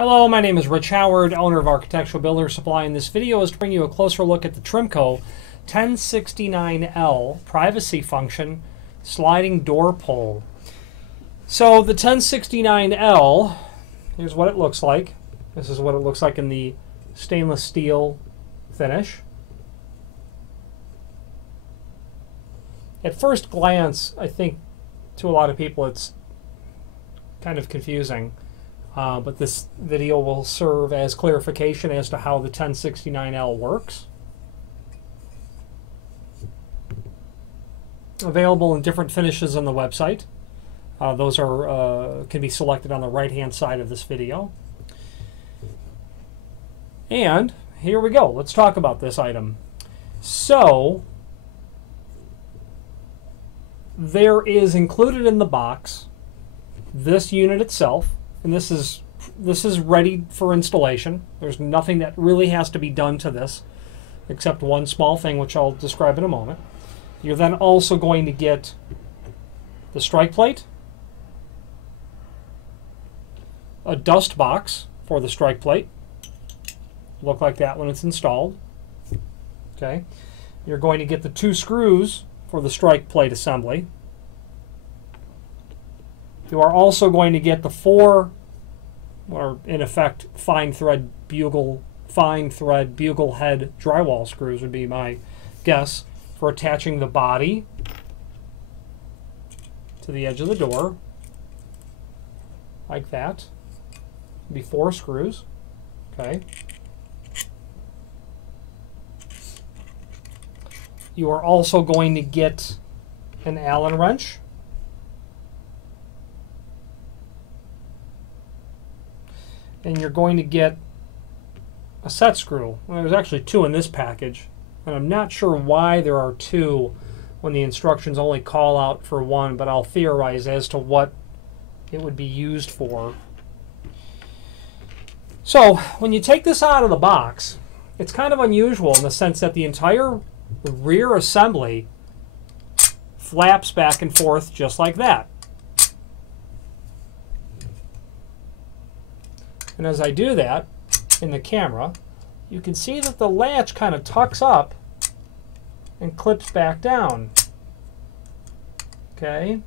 Hello, my name is Rich Howard, owner of Architectural Builder Supply, and this video is to bring you a closer look at the Trimco 1069L privacy function sliding door pole. So the 1069L, here's what it looks like. This is what it looks like in the stainless steel finish. At first glance, I think to a lot of people it's kind of confusing. But this video will serve as clarification as to how the 1069L works. Available in different finishes on the website. Those are can be selected on the right-hand side of this video. And here we go. Let's talk about this item. So there is included in the box this unit itself. And this is ready for installation. There's nothing that really has to be done to this, except one small thing, which I'll describe in a moment. You're then also going to get the strike plate, a dust box for the strike plate. Look like that when it's installed. Okay. You're going to get the 2 screws for the strike plate assembly. You are also going to get the 4, or in effect, fine thread bugle head drywall screws would be my guess, for attaching the body to the edge of the door, like that. It'd be 4 screws. Okay. You are also going to get an Allen wrench. And you're going to get a set screw. Well, there's actually 2 in this package, and I'm not sure why there are 2 when the instructions only call out for 1, but I'll theorize as to what it would be used for. So when you take this out of the box, it's kind of unusual in the sense that the entire rear assembly flaps back and forth just like that. And as I do that in the camera, you can see that the latch kind of tucks up and clips back down. Okay?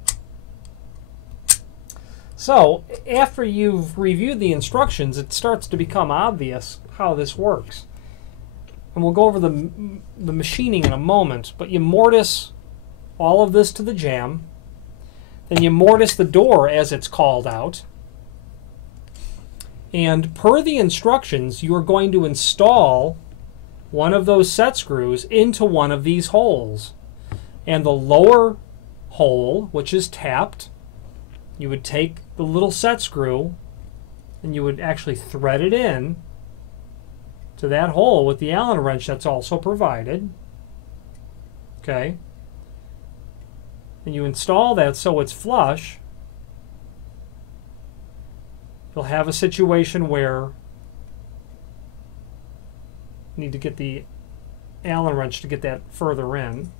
So after you've reviewed the instructions, it starts to become obvious how this works. And we'll go over the machining in a moment, but you mortise all of this to the jamb. Then you mortise the door as it's called out. And per the instructions, you are going to install one of those set screws into one of these holes. And the lower hole, which is tapped, you would take the little set screw and you would actually thread it in to that hole with the Allen wrench that's also provided. Okay. And you install that so it's flush. You'll have a situation where you need to get the Allen wrench to get that further in.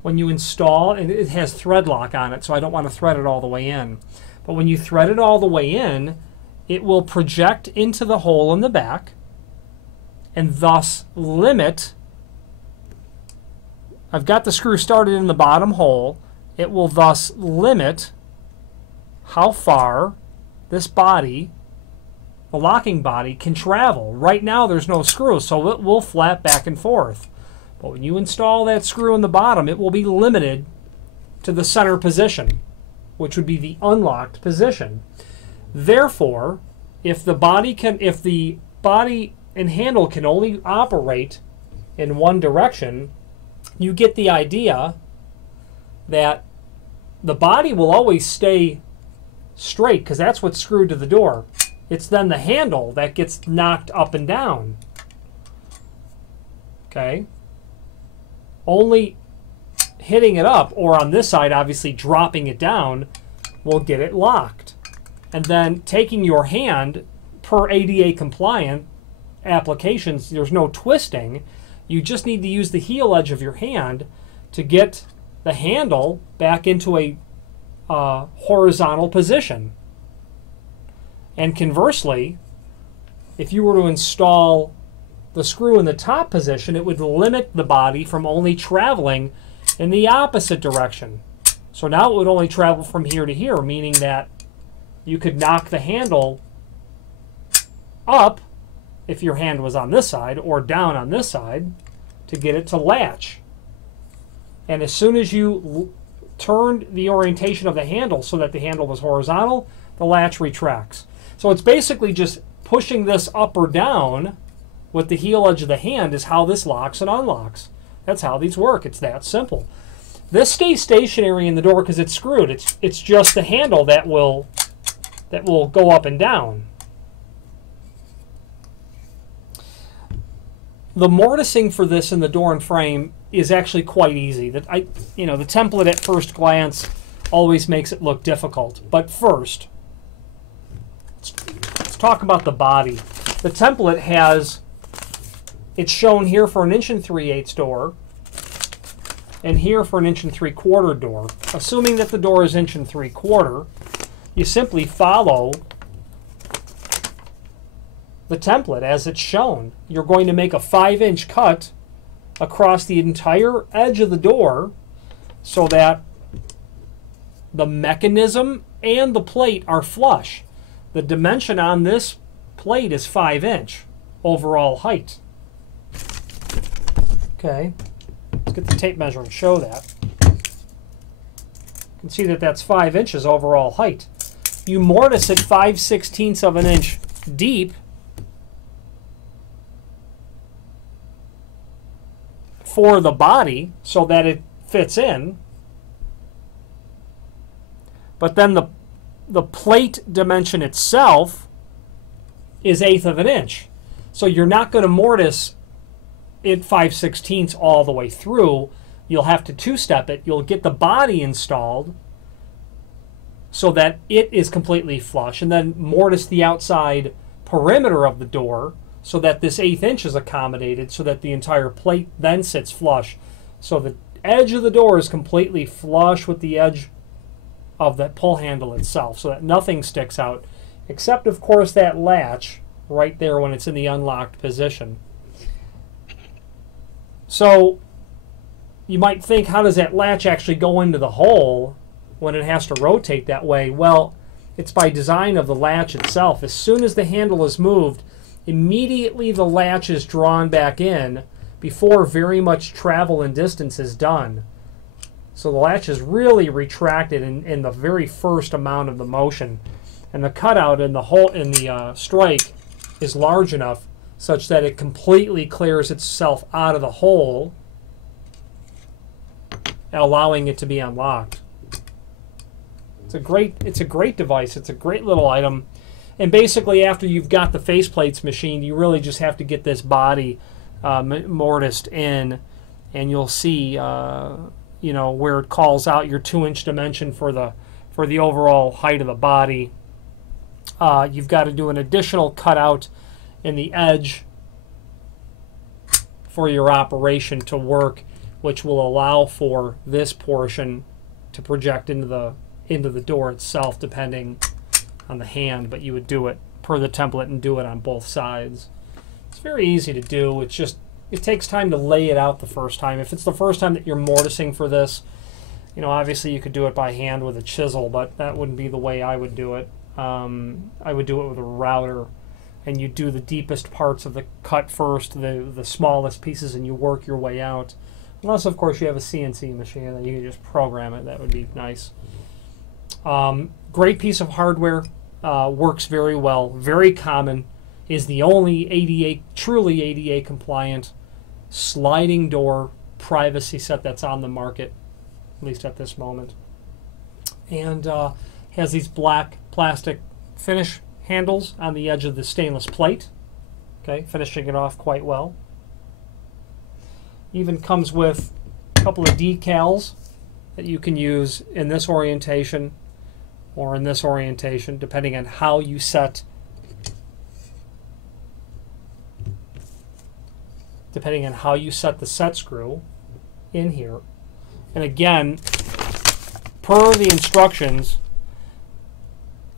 When you install, and it has thread lock on it, so I don't want to thread it all the way in. But when you thread it all the way in, it will project into the hole in the back and thus limit. I've got the screw started in the bottom hole. It will thus limit how far this body, the locking body, can travel. Right now there's no screw, so it will flap back and forth. But when you install that screw in the bottom, it will be limited to the center position, which would be the unlocked position. Therefore, if the body and handle can only operate in one direction, you get the idea that the body will always stay straight because that's what's screwed to the door. It's then the handle that gets knocked up and down. Okay? Only hitting it up, or on this side obviously dropping it down, will get it locked. And then taking your hand, per ADA compliant applications, there's no twisting. You just need to use the heel edge of your hand to get the handle back into a horizontal position. And conversely, if you were to install the screw in the top position, it would limit the body from only traveling in the opposite direction. So now it would only travel from here to here, meaning that you could knock the handle up if your hand was on this side, or down on this side to get it to latch. And as soon as you turned the orientation of the handle so that the handle was horizontal, the latch retracts. So it's basically just pushing this up or down with the heel edge of the hand is how this locks and unlocks. That's how these work. It's that simple. This stays stationary in the door because it's screwed. It's just the handle that will go up and down. The mortising for this in the door and frame is actually quite easy. The template at first glance always makes it look difficult. But first, let's talk about the body. The template has, it's shown here for an 1 3/8" door, and here for an 1 3/4" door. Assuming that the door is 1 3/4", you simply follow the template as it's shown. You're going to make a 5-inch cut across the entire edge of the door so that the mechanism and the plate are flush. The dimension on this plate is 5-inch overall height. Okay, let's get the tape measure and show that. You can see that that's 5 inches overall height. You mortise it 5/16 of an inch deep for the body so that it fits in, but then the plate dimension itself is 1/8 of an inch. So you're not going to mortise it 5/16 all the way through. You'll have to two-step it. You'll get the body installed so that it is completely flush, and then mortise the outside perimeter of the door so that this 1/8 inch is accommodated so that the entire plate then sits flush. So the edge of the door is completely flush with the edge of the pull handle itself so that nothing sticks out, except of course that latch right there when it's in the unlocked position. So you might think, how does that latch actually go into the hole when it has to rotate that way? Well, it's by design of the latch itself. As soon as the handle is moved, immediately the latch is drawn back in before very much travel and distance is done. So the latch is really retracted in the very first amount of the motion, and the cutout in the hole in the strike is large enough such that it completely clears itself out of the hole, allowing it to be unlocked. It's a great device. It's a great little item. And basically, after you've got the faceplates machined, you really just have to get this body mortised in, and you'll see, where it calls out your 2-inch dimension for the overall height of the body. You've got to do an additional cutout in the edge for your operation to work, which will allow for this portion to project into the door itself, depending on the hand, but you would do it per the template and do it on both sides. It's very easy to do. It's just, it takes time to lay it out the first time. If it's the first time that you're mortising for this, obviously you could do it by hand with a chisel, but that wouldn't be the way I would do it. I would do it with a router, and you do the deepest parts of the cut first, the smallest pieces, and you work your way out. Unless, of course, you have a CNC machine and you can just program it. That would be nice. Great piece of hardware, works very well, very common, is the only truly ADA compliant sliding door privacy set that's on the market, at least at this moment. And has these black plastic finish handles on the edge of the stainless plate, okay, finishing it off quite well. Even comes with a couple of decals that you can use in this orientation or in this orientation, depending on how you set the set screw in here. And again, per the instructions,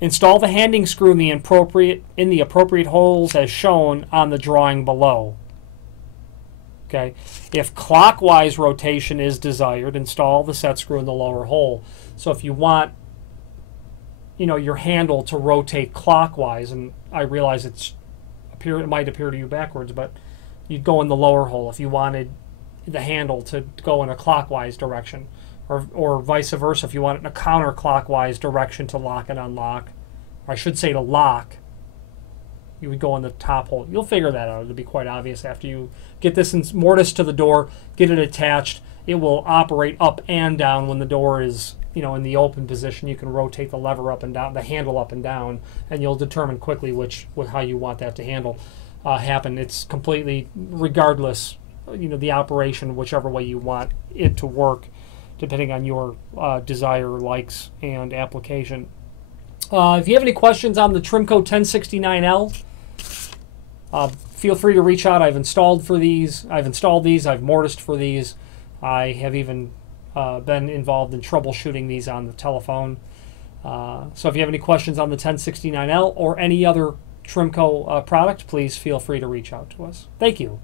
Install the handing screw in the appropriate holes as shown on the drawing below. Okay. If clockwise rotation is desired, install the set screw in the lower hole. So if you want, your handle to rotate clockwise, and I realize it might appear to you backwards, but you'd go in the lower hole if you wanted the handle to go in a clockwise direction, or vice versa if you want it in a counterclockwise direction to lock and unlock, or I should say to lock, you would go in the top hole. You'll figure that out. It'll be quite obvious after you get this mortise to the door, get it attached. It will operate up and down when the door is in the open position. You can rotate the lever up and down, the handle up and down, and you'll determine quickly how you want that to happen. It's completely regardless, the operation, whichever way you want it to work, depending on your desire, likes, and application. If you have any questions on the Trimco 1069L, feel free to reach out. I've installed these, I've mortised for these. I have even been involved in troubleshooting these on the telephone. So if you have any questions on the 1069L or any other Trimco product, please feel free to reach out to us. Thank you.